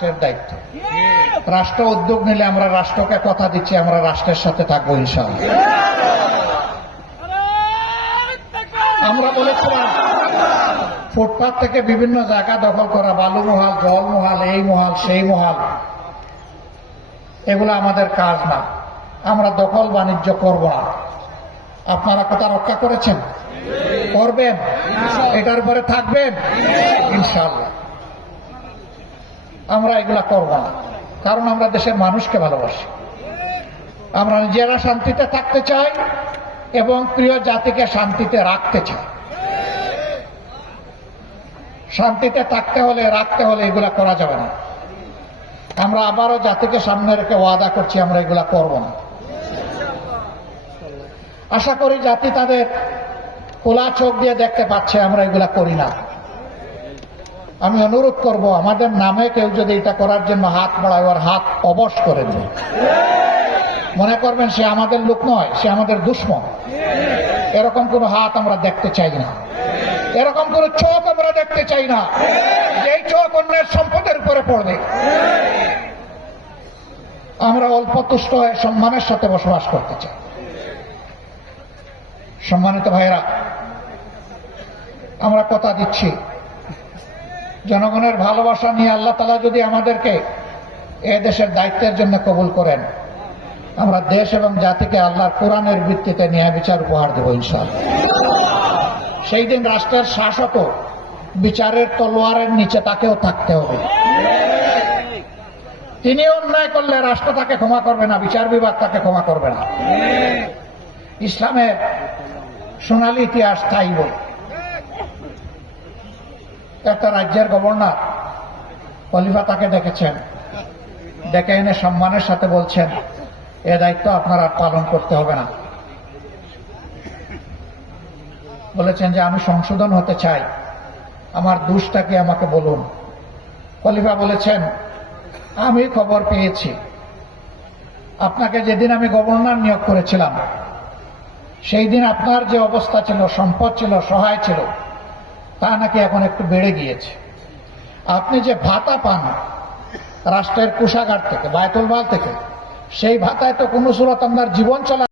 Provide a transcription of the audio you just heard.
রাষ্ট্রের দায়িত্ব। রাষ্ট্র উদ্যোগ নিলে আমরা রাষ্ট্রকে কথা দিচ্ছি আমরা রাষ্ট্রের সাথে থাকবো ইনশাআল্লাহ। আমরা বলেছিলাম ফুটপাত থেকে বিভিন্ন জায়গা দখল করা, বালু মহাল, জল মহাল, এই মহাল সেই মহাল, এগুলো আমাদের কাজ না। আমরা দখল বাণিজ্য করব না। আপনারা কথা রক্ষা করেছেন, করবেন, এটার উপরে থাকবেন ইনশাআল্লাহ। আমরা এগুলা করব না, কারণ আমরা দেশের মানুষকে ভালোবাসি। আমরা নিজেরা শান্তিতে থাকতে চাই এবং প্রিয় জাতিকে শান্তিতে রাখতে চাই। শান্তিতে থাকতে হলে, রাখতে হলে এগুলা করা যাবে না। আমরা আবারও জাতিকে সামনে রেখে ওয়াদা করছি আমরা এগুলা করব না। আশা করি জাতি তাদের খোলা চোখ দিয়ে দেখতে পাচ্ছে আমরা এগুলা করি না। আমি অনুরোধ করব আমাদের নামে কেউ যদি এটা করার জন্য হাত বাড়ায় ওর হাত অবশ করে দেবে। মনে করবেন সে আমাদের লোক নয়, সে আমাদের দুশমন। এরকম কোন হাত আমরা দেখতে চাই না, এরকম কোন চোখ আমরা দেখতে চাই না যেই চোখ অন্যের সম্পদের উপরে পড়বে। আমরা অল্প তুষ্ট হয়ে সম্মানের সাথে বসবাস করতে চাই। সম্মানিত ভাইরা, আমরা কথা দিচ্ছি জনগণের ভালোবাসা নিয়ে আল্লাহ তাআলা যদি আমাদেরকে এ দেশের দায়িত্বের জন্য কবুল করেন, আমরা দেশ এবং জাতিকে আল্লাহর কোরআনের ভিত্তিতে ন্যায় বিচার উপহার দেব ইনশাআল্লাহ। সেই দিন রাষ্ট্রের শাসকও বিচারের তলোয়ারের নিচে তাকেও থাকতে হবে। তিনি অন্যায় করলে রাষ্ট্র তাকে ক্ষমা করবে না, বিচার বিভাগ তাকে ক্ষমা করবে না। ইসলামের সোনালী ইতিহাস তাই বই। একটা রাজ্যের গভর্নর খলিফা তাকে ডেকেছেন, ডেকে এনে সম্মানের সাথে বলছেন এ দায়িত্ব আপনার আর পালন করতে হবে না। বলেছেন যে আমি সংশোধন হতে চাই, আমার দোষটা কি আমাকে বলুন। খলিফা বলেছেন আমি খবর পেয়েছি আপনাকে যেদিন আমি গভর্নর নিয়োগ করেছিলাম সেই দিন আপনার যে অবস্থা ছিল, সম্পদ ছিল, সহায় ছিল, তা নাকি এখন একটু বেড়ে গিয়েছে। আপনি যে ভাতা পান রাষ্ট্রের কোষাগার থেকে, বায়তুল মাল থেকে, সেই ভাতায় তো কোনো সুরত আপনার জীবন চলা